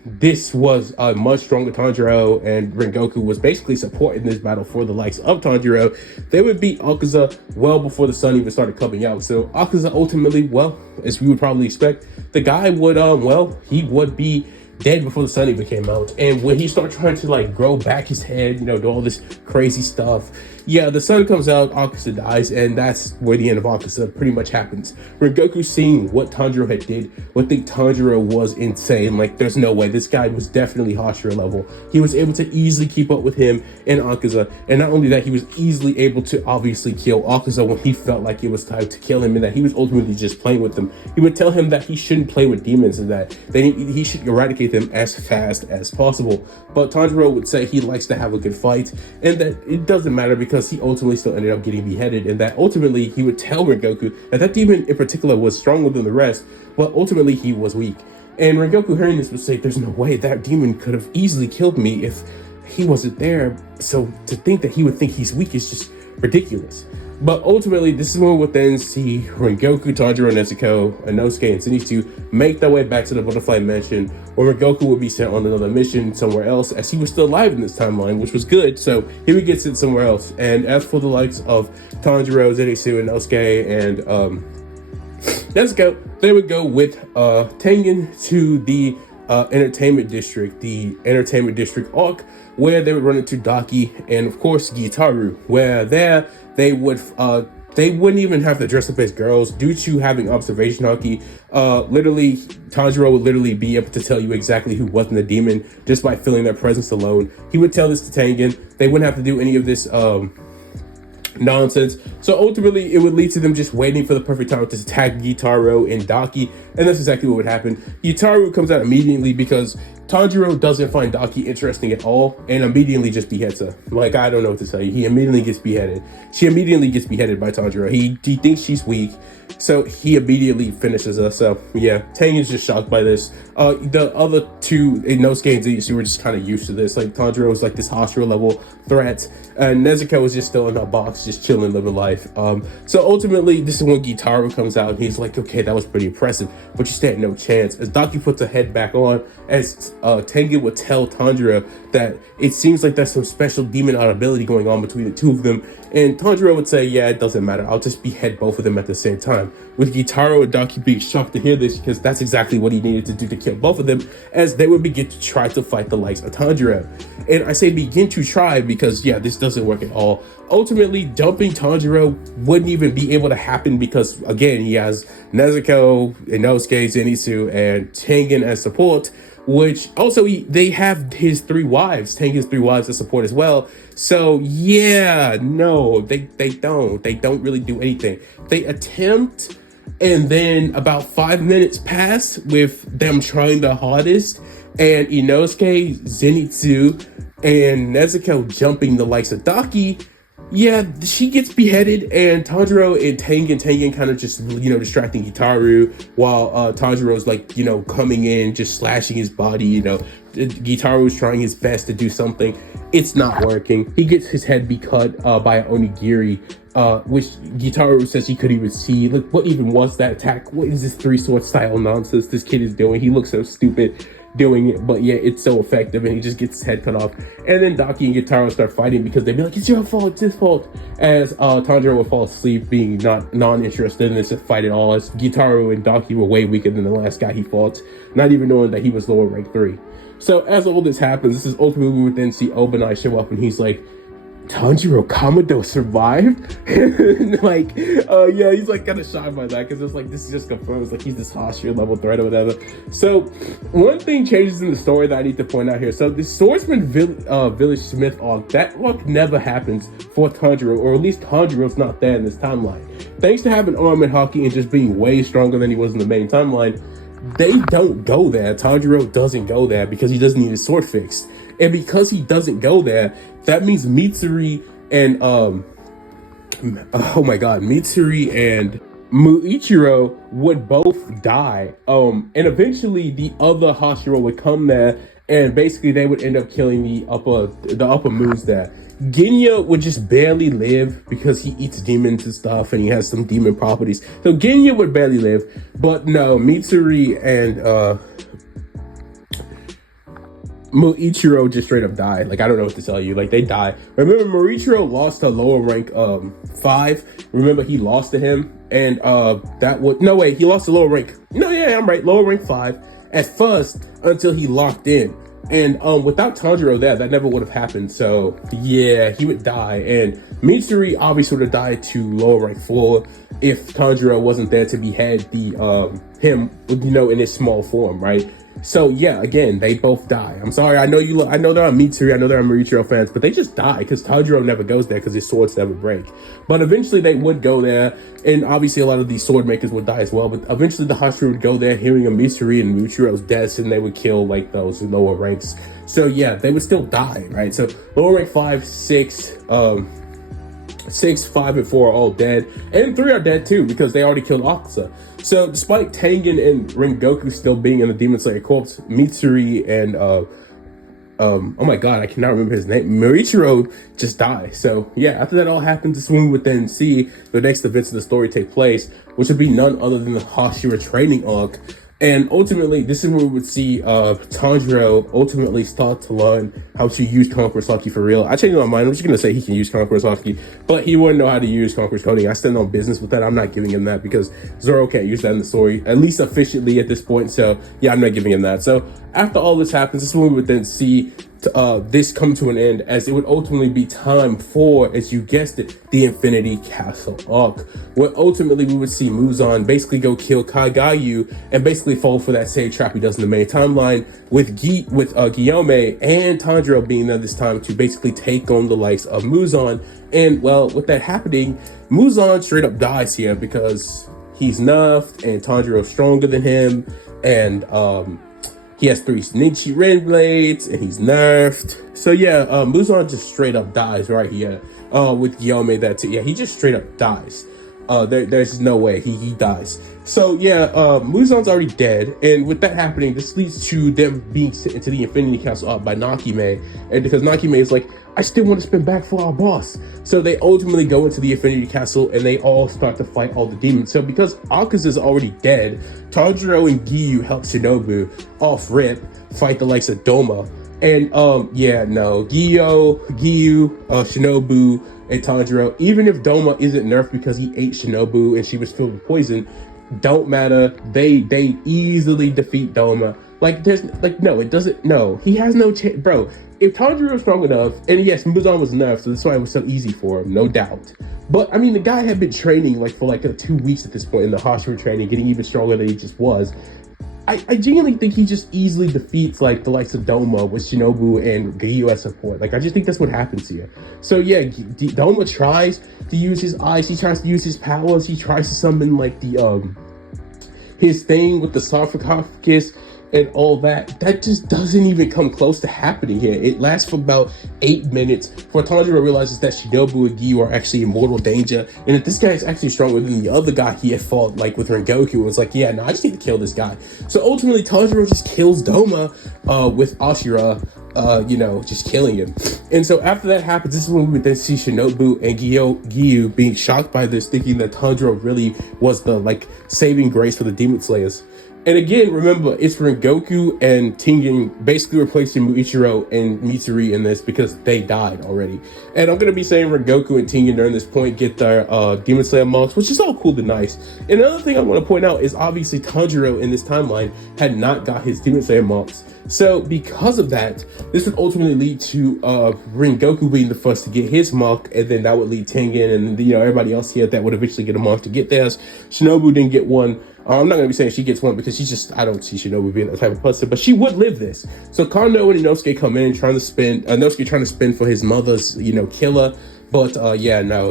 this was a much stronger Tanjiro, and Rengoku was basically supporting this battle for the likes of Tanjiro, they would beat Akaza well before the sun even started coming out. So Akaza ultimately, well, as we would probably expect, the guy would, he would be dead before the sun even came out. And when he started trying to like grow back his head, do all this crazy stuff, yeah, the sun comes out, Akaza dies, and that's where the end of Akaza pretty much happens. Rengoku, seeing what Tanjiro had did, would think Tanjiro was insane. Like, there's no way. This guy was definitely Hashira level. He was able to easily keep up with him and Akaza, and not only that, he was easily able to obviously kill Akaza when he felt like it was time to kill him, and that he was ultimately just playing with them. He would tell him that he shouldn't play with demons and that he should eradicate them as fast as possible. But Tanjiro would say he likes to have a good fight, and that it doesn't matter because he ultimately still ended up getting beheaded, and that ultimately he would tell Rengoku that demon in particular was stronger than the rest, but ultimately he was weak. And Rengoku, hearing this, would say, there's no way that demon could have easily killed me if he wasn't there. So to think that he would think he's weak is just ridiculous. But ultimately, this is when we would then see Rengoku, Tanjiro, Nezuko, Inosuke, and Zenitsu make their way back to the Butterfly Mansion, where Rengoku would be sent on another mission somewhere else, as he was still alive in this timeline, which was good. So he would get sent somewhere else. And as for the likes of Tanjiro, Zenitsu, Inosuke, and Nezuko, they would go with Tengen to the entertainment district arc, where they would run into Daki and of course Gitaru, where there they wouldn't even have to dress up as girls due to having observation hockey. Literally, Tanjiro would literally be able to tell you exactly who wasn't a demon just by feeling their presence alone. He would tell this to Tengen. They wouldn't have to do any of this nonsense. So ultimately, it would lead to them just waiting for the perfect time to attack Gitaro and Daki, and that's exactly what would happen. Gitaru comes out immediately because Tanjiro doesn't find Daki interesting at all, and immediately just beheads her. Like, I don't know what to tell you. He immediately gets beheaded. She immediately gets beheaded by Tanjiro. He thinks she's weak, so he immediately finishes her. So yeah, Tang is just shocked by this. The other two, Inosuke and Zenitsu, were just kind of used to this. Like, Tanjiro was like this hostile level threat, and Nezuko was just still in her box, just chilling, living life. So ultimately, this is when Gitaru comes out, and he's like, okay, that was pretty impressive, but you stand no chance. As Daki puts her head back on, as Tengen would tell Tanjiro that it seems like there's some special demon ability going on between the two of them, and Tanjiro would say, yeah, it doesn't matter, I'll just behead both of them at the same time. With Gitaro and Daki being shocked to hear this, because that's exactly what he needed to do to kill both of them, as they would begin to try to fight the likes of Tanjiro. And I say begin to try because, yeah, this doesn't work at all. Ultimately, dumping Tanjiro wouldn't even be able to happen because, again, he has Nezuko, Inosuke, Zenitsu, and Tengen as support, which also they have his three wives, Tengen's three wives as support as well. So yeah, no, they don't really do anything. They attempt, and then about 5 minutes pass with them trying their hardest, and Inosuke, Zenitsu, and Nezuko jumping the likes of Daki. Yeah, she gets beheaded, and Tanjiro and Tengen kind of just, distracting Gitaru, while Tanjiro's like, coming in, just slashing his body, Gitaru's trying his best to do something. It's not working. He gets his head be cut by an onigiri, which Gitaru says he couldn't even see. Like, what even was that attack? What is this three-sword style nonsense this kid is doing? He looks so stupid doing it, but yeah, it's so effective, and he just gets his head cut off. And then Daki and Gitaro start fighting because they'd be like, it's your fault, it's his fault, as Tanjiro would fall asleep, being non-interested in this fight at all, as Gitaro and Daki were way weaker than the last guy he fought, not even knowing that he was lower rank 3. So as all this happens, this is ultimately we would then see Obanai show up, and he's like, Tanjiro Kamado survived? Yeah, he's like kind of shocked by that, because it's like, this just confirms like he's this hostile level threat or whatever. So one thing changes in the story that I need to point out here. So the Swordsman Village Smith arc, that arc never happens for Tanjiro, or at least Tanjiro's not there in this timeline. Thanks to having arm and hockey and just being way stronger than he was in the main timeline, they don't go there. Tanjiro doesn't go there because he doesn't need his sword fixed. And because he doesn't go there, that means Mitsuri and Mitsuri and Muichiro would both die. And eventually the other Hashira would come there, and basically they would end up killing the upper moons there. Genya would just barely live because he eats demons and stuff, and he has some demon properties. So Genya would barely live, but no, Mitsuri and Muichiro just straight up died. Like, I don't know what to tell you. Like, they die. Remember, Muichiro lost to lower rank 5. Remember, he lost to him, and he lost to lower rank. No, yeah, I'm right. Lower rank 5 at first until he locked in. And without Tanjiro there, that never would have happened. So yeah, he would die. And Mitsuri obviously would have died to lower rank 4 if Tanjiro wasn't there to behead the him, in his small form, right? So yeah, again, they both die. I'm sorry, I know I know there are Mitsuri, I know there are Morichiro fans, but they just die because Tanjiro never goes there because his swords never break. But eventually they would go there, and obviously a lot of these sword makers would die as well. But eventually the Hashira would go there, hearing of Mitsuri and Morichiro's deaths, and they would kill like those lower ranks. So yeah, they would still die, right? So lower rank 5, 6, 6, 5, and 4 are all dead, and 3 are dead too because they already killed Akusa. So despite Tengen and Rengoku still being in the Demon Slayer corpse, Mitsuri and oh my god, I cannot remember his name, Morichiro just die. So yeah, after that all happens, this is when we would then see the next events of the story take place, which would be none other than the Hashira training arc. And ultimately, this is where we would see Tanjiro ultimately start to learn how to use Conqueror's Haki for real. I changed my mind. I'm just going to say he can use Conqueror's Haki, but he wouldn't know how to use Conqueror's coding. I stand on business with that. I'm not giving him that because Zoro can't use that in the story, at least efficiently at this point. So yeah, I'm not giving him that. So after all this happens, this is when we would then see this come to an end, as it would ultimately be time for, as you guessed it, the Infinity Castle arc, where ultimately we would see Muzan basically go kill Kagayu and basically fall for that same trap he does in the main timeline, with Guillaume and Tanjiro being there this time to basically take on the likes of Muzan. And well, with that happening, Muzan straight up dies here because he's nerfed and Tanjiro's stronger than him, and he has 3 Shinichi Ren blades, and he's nerfed. So yeah, Muzan just straight up dies right here. With Guillaume, he just straight up dies. There's no way he dies. So yeah, Muzan's already dead, and with that happening, this leads to them being sent into the Infinity Castle up by Nakime, and because Nakime is like, I still want to spin back for our boss. So they ultimately go into the Infinity Castle and they all start to fight all the demons. So because Akaza is already dead, Tanjiro and Giyu help Shinobu off rip fight the likes of Doma. And Giyu, Shinobu, and Tanjiro, even if Doma isn't nerfed because he ate Shinobu and she was filled with poison, don't matter. They easily defeat Doma. Like, there's like, no, it doesn't. No, he has no chance, bro. If Tanjiro was strong enough, and yes, Muzan was nerfed, so that's why it was so easy for him, no doubt. But I mean, the guy had been training like for 2 weeks at this point in the Hashira training, getting even stronger than he just was. I genuinely think he just easily defeats like the likes of Doma with Shinobu and Giyu as support. Like, I just think that's what happens here. So yeah, Doma tries to use his eyes, he tries to use his powers, he tries to summon like the his thing with the sarcophagus and all that. That just doesn't even come close to happening here. It lasts for about 8 minutes before Tanjiro realizes that Shinobu and Giyu are actually in mortal danger, and that this guy is actually stronger than the other guy he had fought like with Rengoku. It was like, yeah, no, I just need to kill this guy. So ultimately Tanjiro just kills Doma with Ashura, just killing him. And so after that happens, this is when we would then see Shinobu and Giyu being shocked by this, thinking that Tanjiro really was the saving grace for the Demon Slayers. And again, remember, it's Rengoku and Tengen basically replacing Muichiro and Mitsuri in this because they died already. And I'm going to be saying Rengoku and Tengen during this point get their Demon Slayer marks, which is all cool and nice. And another thing I want to point out is obviously Tanjiro in this timeline had not got his Demon Slayer marks. So because of that, this would ultimately lead to Rengoku being the first to get his mark, and then that would lead Tengen and everybody else here that would eventually get a mark to get theirs. Shinobu didn't get one. I'm not going to be saying she gets one because I don't see Shinobu being that type of person, but she would live this. So Kondo and Inosuke come in trying to spin, Inosuke trying to spin for his mother's, killer. But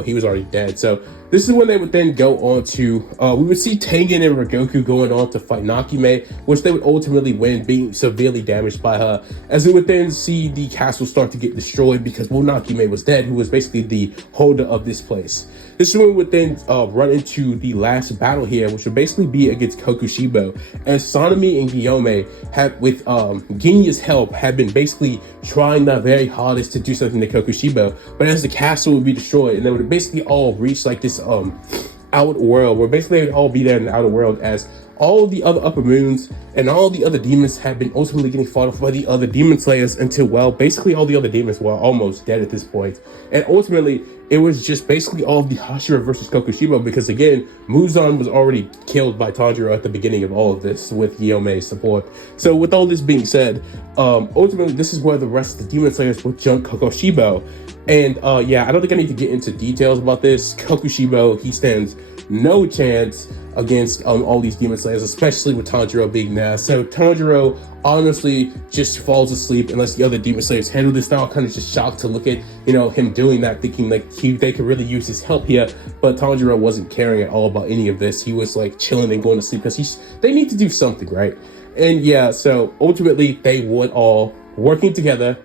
he was already dead. So this is when they would then go on to, we would see Tengen and Rengoku going on to fight Nakime, which they would ultimately win, being severely damaged by her, as we would then see the castle start to get destroyed because Nakime was dead, who was basically the holder of this place. This is when we would then run into the last battle here, which would basically be against Kokushibo. And Sanemi and Guillaume had, with Ginya's help, had been basically trying their very hardest to do something to Kokushibo. But as the castle would be destroyed, and they would basically all reach this outer world, where basically they would all be there in the outer world, as all the other upper moons and all the other demons had been ultimately getting fought off by the other demon slayers until, well, basically all the other demons were almost dead at this point. And ultimately, it was just basically all of the Hashira versus Kokushibo, because again, Muzan was already killed by Tanjiro at the beginning of all of this with Yome's support. So with all this being said, ultimately this is where the rest of the demon slayers would jump Kokushibo. And yeah, I don't think I need to get into details about this. Kokushibo, he stands no chance against all these demon slayers, especially with Tanjiro being there. So Tanjiro honestly just falls asleep unless the other demon slayers handle this. Now kind of just shocked to look at, you know, him doing that, thinking like they could really use his help here. But Tanjiro wasn't caring at all about any of this. He was like chilling and going to sleep because they need to do something, right? And yeah, so ultimately they would all working together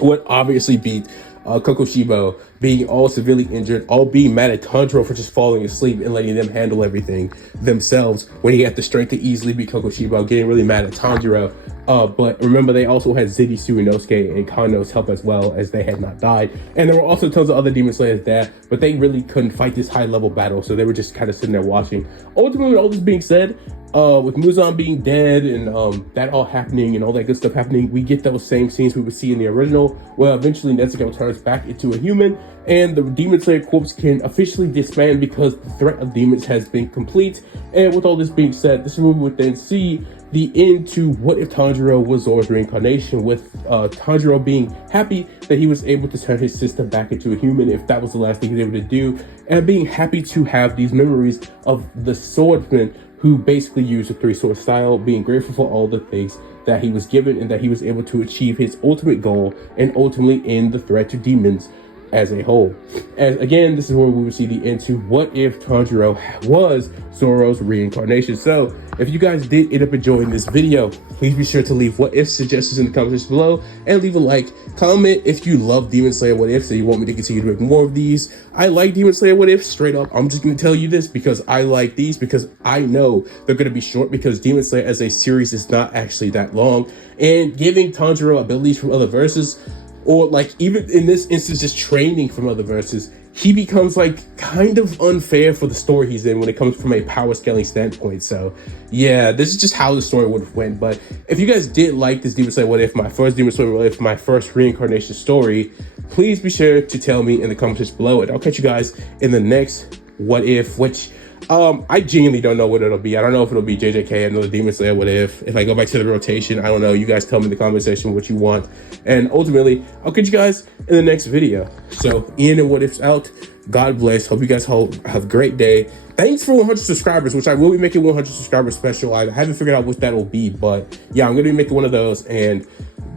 would obviously beat Kokushibo, being all severely injured, all being mad at Tanjiro for just falling asleep and letting them handle everything themselves when he had the strength to easily beat Kokushibo, getting really mad at Tanjiro. But remember, they also had Zenitsu, Inosuke, and Kano's help as well, as they had not died. And there were also tons of other demon slayers there, but they really couldn't fight this high-level battle, so they were just kind of sitting there watching. Ultimately, all this being said, with Muzan being dead and that all happening and all that good stuff happening, we get those same scenes we would see in the original, where eventually Nezuko turns back into a human and the Demon Slayer Corps can officially disband because the threat of demons has been complete. And with all this being said, this movie would then see the end to what if Tanjiro was Zoro's reincarnation, with Tanjiro being happy that he was able to turn his sister back into a human, if that was the last thing he was able to do, and being happy to have these memories of the swordsman who basically used the three-sword style, being grateful for all the things that he was given and that he was able to achieve his ultimate goal and ultimately end the threat to demons as a whole. And again, this is where we will see the end to what if Tanjiro was Zoro's reincarnation. So if you guys did end up enjoying this video, please be sure to leave what if suggestions in the comments below and leave a like. Comment if you love Demon Slayer What If, so you want me to continue to make more of these. I like Demon Slayer What If, straight up. I'm just going to tell you this because I like these, because I know they're going to be short, because Demon Slayer as a series is not actually that long, and giving Tanjiro abilities from other verses, or like even in this instance just training from other verses, he becomes like kind of unfair for the story he's in when it comes from a power scaling standpoint. So yeah, this is just how the story would have went. But if you guys did like this Demon Slayer What If, my first Demon Slayer What If, my first reincarnation story, please be sure to tell me in the comments below, and I'll catch you guys in the next What If, which I genuinely don't know what it'll be. I don't know if it'll be JJK, another Demon Slayer What If I go back to the rotation. I don't know. You guys tell me in the comment section what you want. And ultimately, I'll catch you guys in the next video. So, Ian and What If's out. God bless. Hope you guys have a great day. Thanks for 100 subscribers, which I will be making 100 subscriber special. I haven't figured out what that will be, but yeah, I'm going to be making one of those. And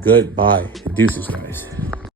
goodbye. Deuces, guys.